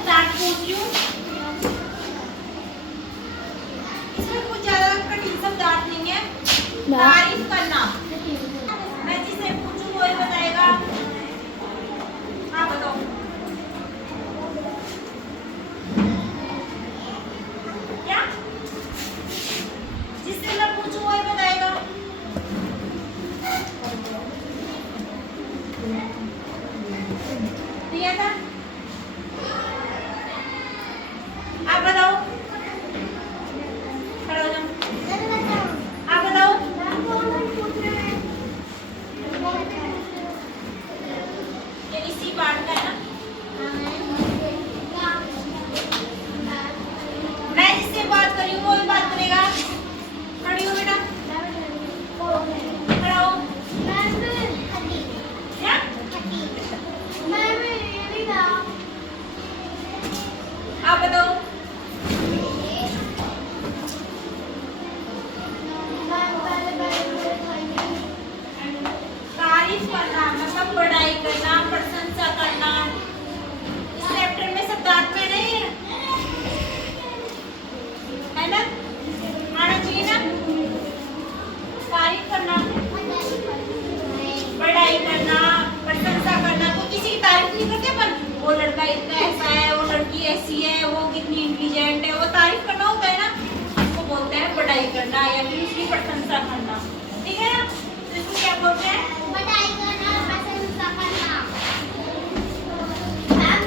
शब्दार्थ पूछ रही हूँ, इसमें कुछ ज्यादा कठिन शब्दार्थ नहीं है। तारीफ करना, मैं जिसे पूछूं वो ही बताएगा। हाँ बताओ। क्या? जिससे मैं पूछूं वो ही बताएगा। दिया था, आप बताओ। खड़े हो जाओ, आप बताओ। ये इसी पार्ट का है ना। मैं जिससे बात कर रही हूँ वो ही बात करेगा। खड़ी हो बेटा, खड़ा हो। क्या? आप बताओ। तारीफ करना मतलब बड़ाई करना, प्रशंसा करना। इस चैप्टर में शब्दार्थ में नहीं है, है ना? आना चाहिए ना। तारीफ करना, बड़ाई करना, प्रशंसा करना। तो किसी की तारीफ नहीं करते अपन, वो लड़का इतना ऐसा है, वो लड़की ऐसी है, वो कितनी इंटेलिजेंट है, वो तारीफ करना होता है ना, उसको बोलते हैं बड़ाई करना या फिर उसकी प्रशंसा करना।